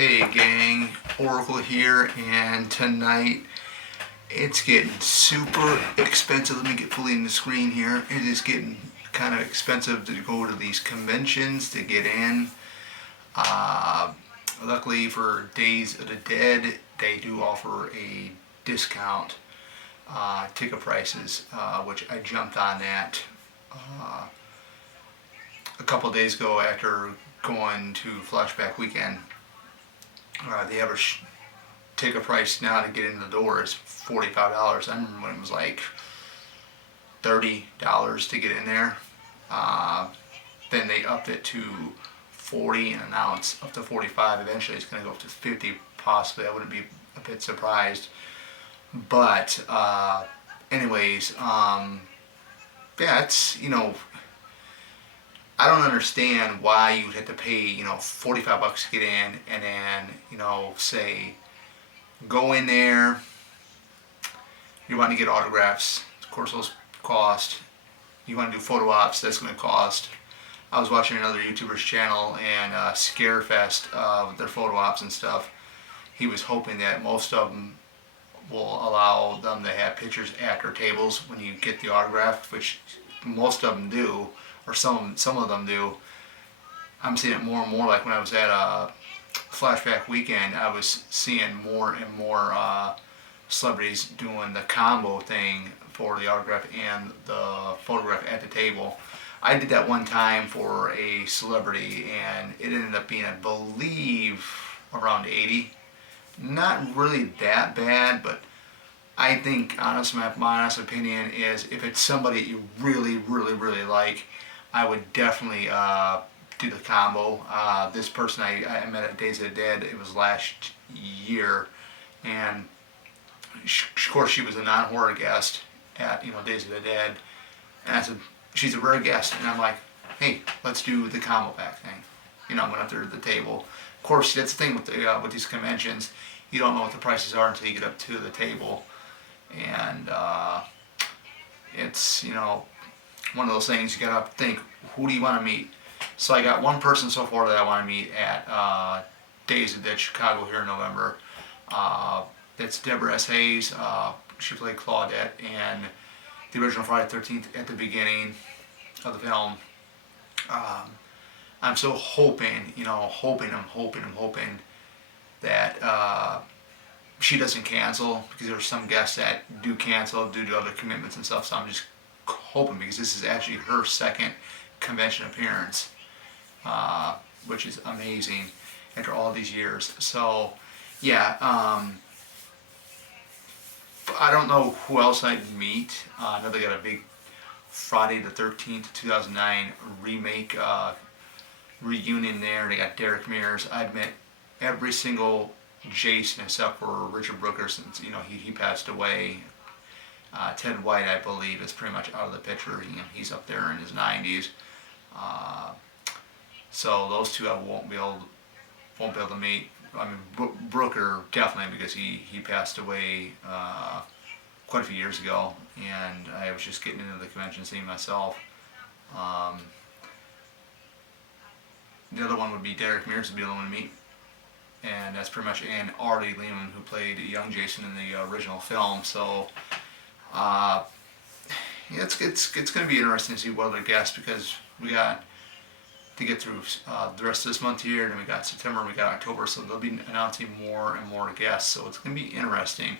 Hey gang, Oracle here, and tonight it's getting super expensive. Let me get fully in the screen here. It is getting kind of expensive to go to these conventions to get in. Uh, Luckily for Days of the Dead, they do offer a discount ticket prices, which I jumped on that a couple days ago after going to Flashback Weekend. The average ticket price now to get in the door is $45. I remember when it was like $30 to get in there. Then they upped it to 40, and now it's up to 45. Eventually, it's going to go up to 50, possibly. I wouldn't be a bit surprised. But, anyways, yeah, it's I don't understand why you would have to pay, $45 to get in, and then, say, go in there, you want to get autographs, of course those cost. You want to do photo ops, that's going to cost. I was watching another YouTuber's channel, and Scarefest, with their photo ops and stuff, he was hoping that most of them will allow them to have pictures at their tables when you get the autograph, which most of them do, or some of them do. I'm seeing it more and more. Like when I was at Flashback Weekend, I was seeing more and more celebrities doing the combo thing for the autograph and the photograph at the table. I did that one time for a celebrity, and it ended up being, I believe, around 80. Not really that bad, but I think, my honest opinion is, if it's somebody you really, really, really like, I would definitely do the combo. This person I met at Days of the Dead, it was last year, and of course she was a non-horror guest at Days of the Dead, and I said, she's a rare guest, and I'm like, hey, let's do the combo pack thing. I went up there to the table. Of course, that's the thing with these conventions, you don't know what the prices are until you get up to the table, and it's one of those things you gotta think, who do you want to meet? So I got one person so far that I want to meet at Days of Dead Chicago here in November. That's Deborah S. Hayes. She played Claudette and the original Friday the 13th at the beginning of the film. I'm so hoping, I'm hoping that she doesn't cancel, because there are some guests that do cancel due to other commitments and stuff. So I'm just hoping, because this is actually her second convention appearance, which is amazing after all these years. So yeah, I don't know who else I'd meet. I know they got a big Friday the 13th 2009 remake reunion there. They got Derek Mears. I'd met every single Jason except for Richard Brooker, since he passed away. Ted White, I believe, is pretty much out of the picture. He's up there in his 90s. So those two I won't be able to meet. I mean, Brooker definitely, because he passed away quite a few years ago, and I was just getting into the convention scene myself. The other one would be Derek Mears would be the one to meet, and that's pretty much, and Artie Lehman, who played young Jason in the original film. So yeah, it's going to be interesting to see what other guests, because we got to get through the rest of this month here, and then we got September, and we got October, so they'll be announcing more and more guests, so it's going to be interesting.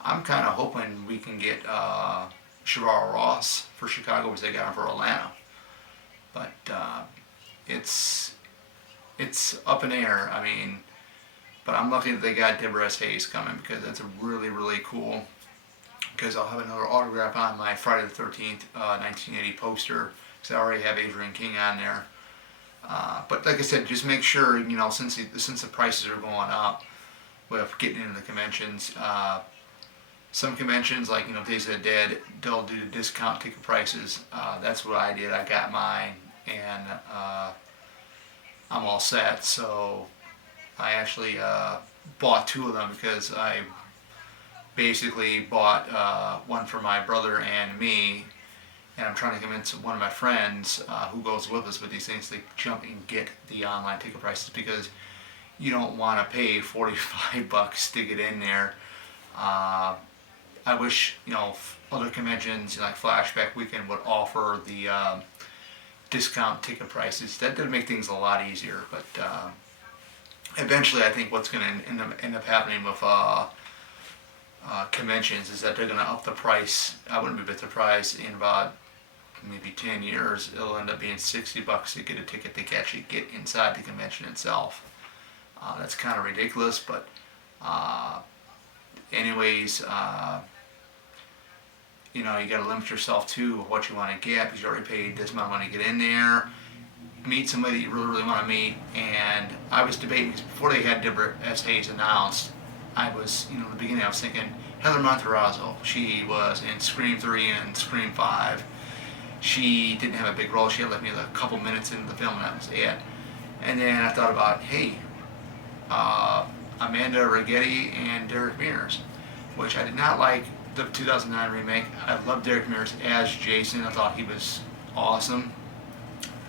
I'm kind of hoping we can get Shavara Ross for Chicago, because they got him for Atlanta, but it's up in the air. I mean, but I'm lucky that they got Deborah S. Hayes coming, because that's a really, really cool, because I'll have another autograph on my Friday the 13th 1980 poster, because I already have Adrienne King on there. But like I said, just make sure, since the prices are going up with getting into the conventions, some conventions, like Days of the Dead, they'll do discount ticket prices. That's what I did. I got mine, and I'm all set. So I actually bought two of them, because I basically bought one for my brother and me, and I'm trying to convince one of my friends who goes with us with these things to jump and get the online ticket prices, because you don't want to pay 45 bucks to get in there. Uh, I wish, other conventions like Flashback Weekend would offer the discount ticket prices. That did make things a lot easier, but eventually I think what's going to end up happening with conventions is that they're going to up the price. I wouldn't be a bit surprised in about maybe 10 years it'll end up being 60 bucks to get a ticket to actually get inside the convention itself. That's kind of ridiculous, but anyways, you got to limit yourself to what you want to get because you already paid this amount of money to get in there. Meet somebody that you really, really want to meet. And I was debating because before they had Deborah S. Hayes announced, I was, in the beginning, I was thinking Heather Monterazzo. She was in Scream 3 and Scream 5. She didn't have a big role. She had like maybe a couple minutes into the film, and that was it. And then I thought about, hey, Amanda Rigetti and Derek Mears, which I did not like the 2009 remake. I loved Derek Mears as Jason. I thought he was awesome.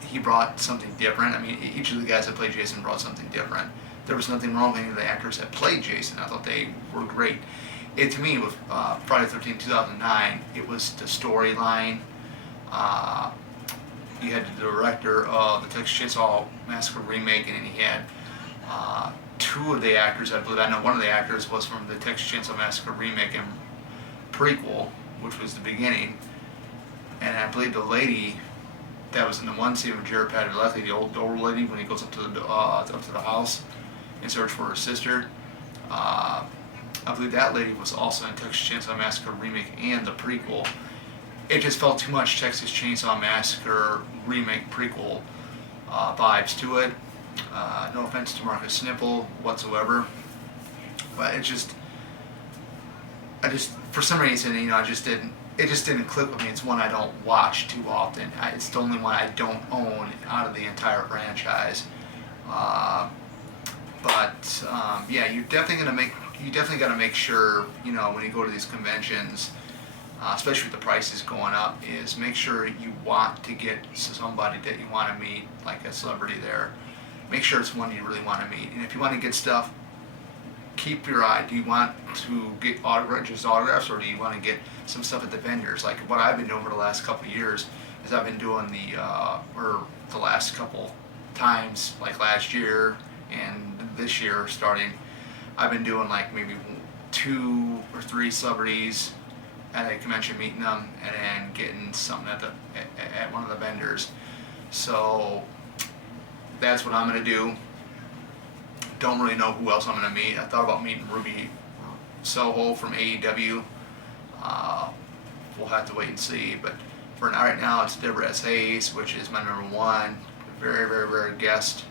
He brought something different. I mean, each of the guys that played Jason brought something different. There was nothing wrong with any of the actors that played Jason. I thought they were great. To me, with Friday the 13th, 2009, it was the storyline. You had the director of the Texas Chainsaw Massacre remake, and then he had two of the actors, I believe. I know one of the actors was from the Texas Chainsaw Massacre remake and prequel, which was the beginning. And I believe the lady that was in the one scene with Jared Padalecki, the old lady, when he goes up to the house in search for her sister. I believe that lady was also in Texas Chainsaw Massacre remake and the prequel. It just felt too much Texas Chainsaw Massacre remake prequel vibes to it. No offense to Marcus Snipple whatsoever, but for some reason, it just didn't click with me. It's one I don't watch too often. It's the only one I don't own out of the entire franchise. Yeah, you definitely got to make sure, when you go to these conventions, especially with the prices going up, is make sure you want to get somebody that you want to meet, like a celebrity there. Make sure it's one you really want to meet. And if you want to get stuff, keep your eye. Do you want to get just autographs, or do you want to get some stuff at the vendors? Like what I've been doing over the last couple of years is I've been doing the last couple times, like last year and this year starting, I've been doing like maybe 2 or 3 celebrities at a convention, meeting them, and then getting something at one of the vendors. So that's what I'm going to do. Don't really know who else I'm going to meet. I thought about meeting Ruby Soho from AEW. We'll have to wait and see. But for right now, it's Deborah S. Hayes, which is my number 1. Very, very rare guest,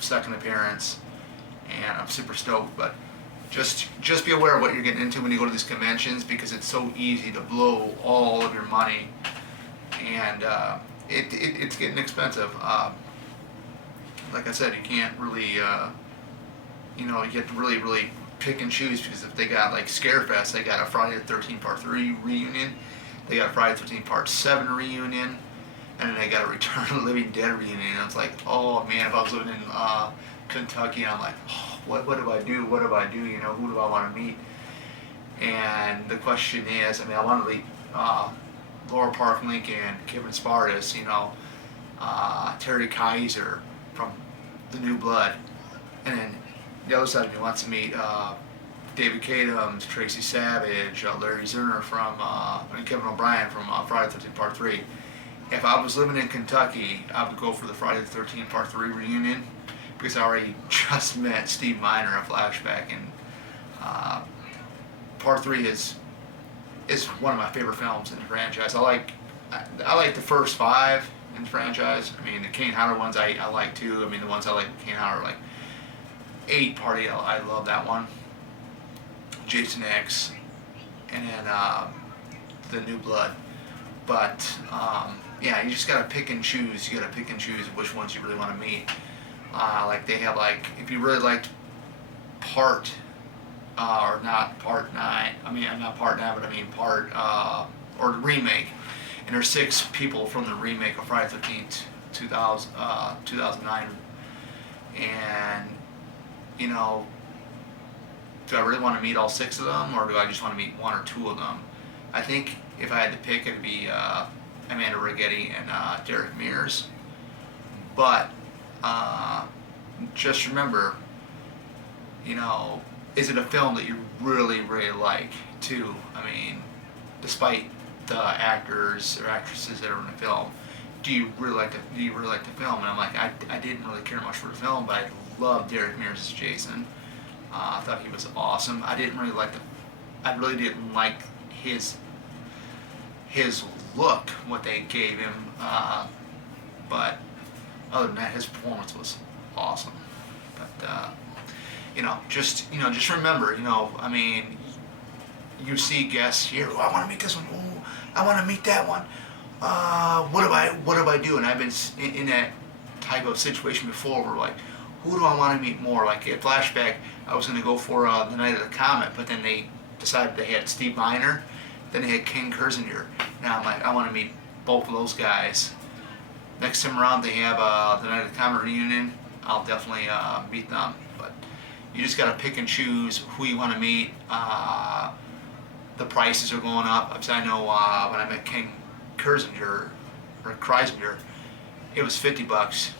second appearance, and I'm super stoked. But just be aware of what you're getting into when you go to these conventions, because it's so easy to blow all of your money, and it's getting expensive. Like I said, you can't really, you have to really, really pick and choose, because if they got like Scarefest, they got a Friday the 13th Part 3 reunion, they got a Friday the 13th Part 7 reunion, and then they got a Return of the Living Dead reunion. And I was like, oh man, if I was living in Kentucky, and I'm like, oh, what do I do? What do I do? Who do I want to meet? And the question is, I want to meet Laura Park Lincoln, Kevin Spartus, Terry Kaiser from The New Blood, and then the other side of me wants to meet David Cadams, Tracy Savage, Larry Zerner and Kevin O'Brien from Friday the 13th Part 3. If I was living in Kentucky, I would go for the Friday the 13th Part 3 reunion, because I already just met Steve Miner at Flashback, and Part 3 is one of my favorite films in the franchise. I like the first 5 in the franchise. The Kane Hodder ones I like too. The ones I like with Kane Hodder, like 8 Party, I love that one. Jason X, and then The New Blood. But yeah, you just gotta pick and choose. You gotta pick and choose which ones you really want to meet. Like they have, like, if you really liked Part or not Part 9. Not Part 9, but Part or the remake. And there's 6 people from the remake of Friday the 13th, 2009, and you know, do I really want to meet all 6 of them, or do I just want to meet 1 or 2 of them? I think if I had to pick, it'd be Amanda Rigetti and Derek Mears. But just remember, you know, is it a film that you really, really like too? I mean, despite the actors or actresses that are in the film, do you really like the film? And I'm like, I didn't really care much for the film, but I loved Derek Mears as Jason. I thought he was awesome. I really didn't like his look, what they gave him. But other than that, his performance was awesome. But just remember, I mean, you see guests here. Oh, I want to meet this one. Oh, I want to meet that one. What do I do? And I've been in that type of situation before, where like, who do I want to meet more? Like at Flashback, I was going to go for the Night of the Comet, but then they decided they had Steve Miner, then they had Ken Kirzinger. Now I'm like, I want to meet both of those guys. Next time around, they have the Night of the Comet reunion. I'll definitely meet them. But you just got to pick and choose who you want to meet. The prices are going up. I know when I met Ken Kirzinger, it was $50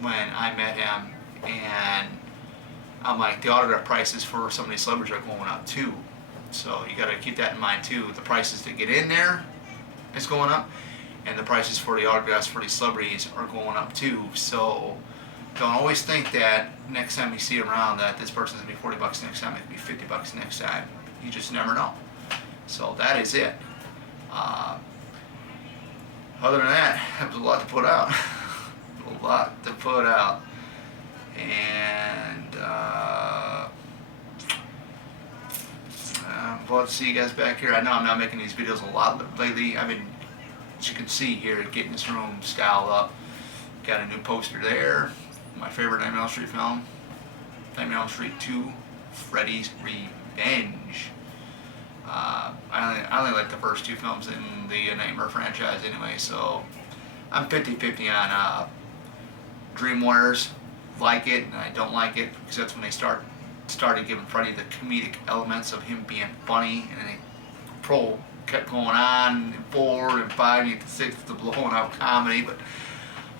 when I met him, and I'm like, the autograph prices for some of these celebrities are going up too. So you got to keep that in mind too. The prices to get in there is going up, and the prices for the autographs for these celebrities are going up too. So don't always think that next time you see them around that this person's gonna be $40 next time. It could be $50 next time. You just never know. So that is it. Other than that, it was a lot to put out. A lot to put out. And well, let's see you guys back here. I know I'm not making these videos a lot lately. I've been, as you can see here, getting this room styled up. Got a new poster there. My favorite Nightmare on Elm Street film, Nightmare on Elm Street 2, Freddy's Revenge. I only like the first 2 films in the Nightmare franchise anyway, so I'm 50-50 on Dream Warriors. Like it and I don't like it, because that's when they started giving Freddy the comedic elements of him being funny, and then they kept going on in 4 and 5 and 6, the blowing out comedy. But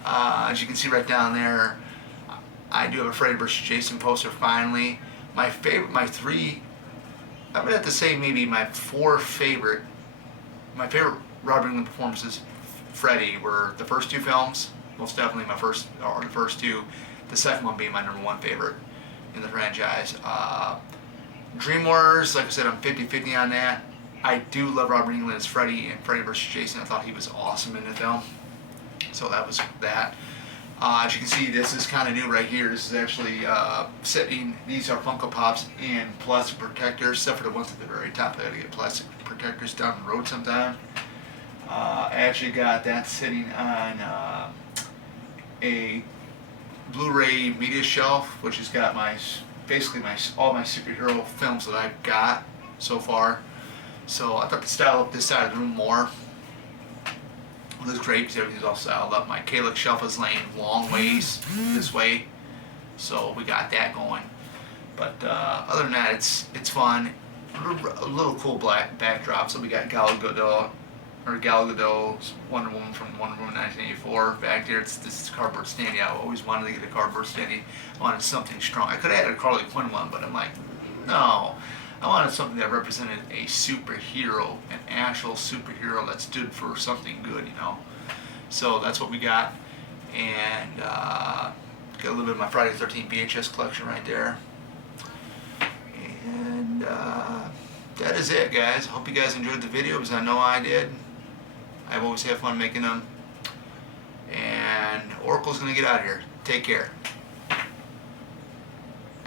as you can see right down there, I do have a Freddy vs. Jason poster finally. My favorite, I'm gonna have to say maybe my favorite Robert Englund performances, Freddy, were the first 2 films. Most definitely the first 2. The second one being my number 1 favorite in the franchise. Dream Warriors, like I said, I'm 50-50 on that. I do love Robert Englund as Freddy and Freddy vs. Jason. I thought he was awesome in the film. So that was that. As you can see, this is kind of new right here. This is actually these are Funko Pops and plastic protectors, except for the ones at the very top. I gotta get plastic protectors down the road sometime. I actually got that sitting on a Blu-ray media shelf, which has got basically all my superhero films that I've got so far. So I thought to style up this side of the room more. It looks great because everything's all styled up. My Kalich shelf is laying long ways this way, so we got that going. But other than that, it's fun. A little cool black backdrop. So we got Gal Gadot's Wonder Woman from Wonder Woman 1984 back there. This cardboard standee. I always wanted to get a cardboard standee. I wanted something strong. I could have had a Harley Quinn one, but I'm like, no. I wanted something that represented a superhero, an actual superhero that stood for something good, So that's what we got. And got a little bit of my Friday the 13th VHS collection right there. And that is it, guys. I hope you guys enjoyed the video, because I know I did. I've always had fun making them. And Oracle's going to get out of here. Take care.